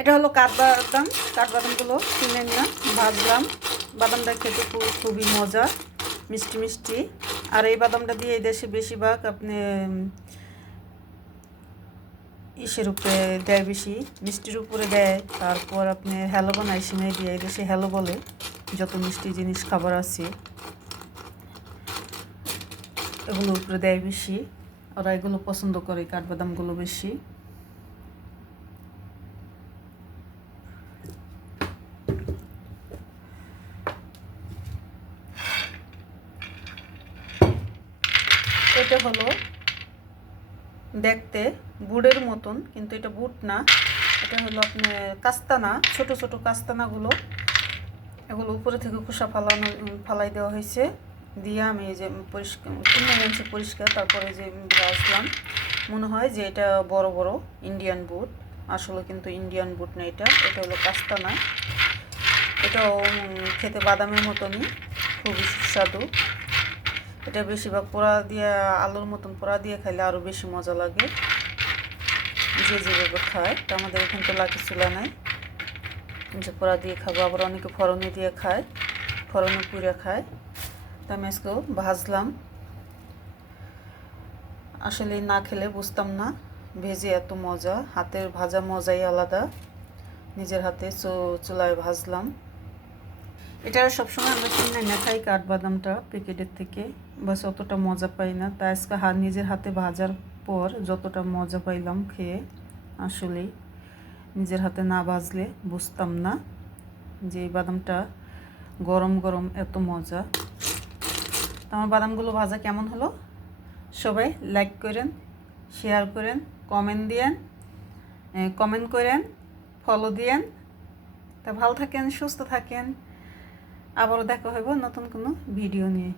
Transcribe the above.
এটা হলো কাঠবাদাম। কাঠবাদামগুলো কিনে নিলাম, ভাজলাম। বাদামটা খেতে খুবই মজা, মিষ্টি মিষ্টি। আর এই বাদামটা দিয়ে এই দেশে বেশিরভাগ আপনি ইসের উপরে দেয়, বেশি মিষ্টির উপরে দেয়। তারপর আপনি হ্যালো বানায় সিমাই দিয়ে, এই দেশে হ্যালো বলে যত মিষ্টি জিনিস খাবার আছে এগুলোর উপরে দেয় বেশি। ওরা এগুলো পছন্দ করে, কাঠবাদামগুলো বেশি। এটা হলো দেখতে বুটের মতন, কিন্তু এটা বুট না, এটা হলো আপনার কাস্তানা, ছোট ছোট কাস্তানাগুলো। এগুলো উপরে থেকে খোসা ফালাই দেওয়া হয়েছে। দিয়ে আমি এই যে পরিষ্কার কিনে আনছি পরিষ্কার, তারপরে যে ভাজলাম। মনে হয় যে এটা বড় বড় ইন্ডিয়ান বুট, আসলে কিন্তু ইন্ডিয়ান বুট না, এটা হলো কাস্তানা। এটাও খেতে বাদামের মতনই, খুবই সুস্বাদু। এটা বেশিরভাগ পোড়া দিয়ে, আলুর মতন পোড়া দিয়ে খাইলে আরও বেশি মজা লাগে, যে যেভাবে খায়। তো আমাদের এখানে তো লাঠি চুলা নাই যে পোড়া দিয়ে খাবো, আবার অনেকে ফড়নে দিয়ে খায়, ফড়নে পুড়ে খায়। তো আমি আজকেও ভাজলাম। আসলে না খেলে বুঝতাম না ভেজে এত মজা, হাতের ভাজা মজাই আলাদা। নিজের হাতে চুলায় ভাজলাম। এটা সবসময় আমরা কিনে না খাই কাঠবাদামটা প্যাকেটের থেকে, বাস অতটা মজা পাই না। তাই আজকে নিজের হাতে ভাজার পর যতটা মজা পাইলাম খেয়ে, আসলেই নিজের হাতে না ভাজলে বুঝতাম না যে এই বাদামটা গরম গরম এত মজা। আমার বাদামগুলো ভাজা কেমন হলো সবাই লাইক করেন, শেয়ার করেন, কমেন্ট করেন, ফলো দিয়েন। তা ভালো থাকেন, সুস্থ থাকেন। আবারও দেখা হইব নতুন কোনো ভিডিও নিয়ে।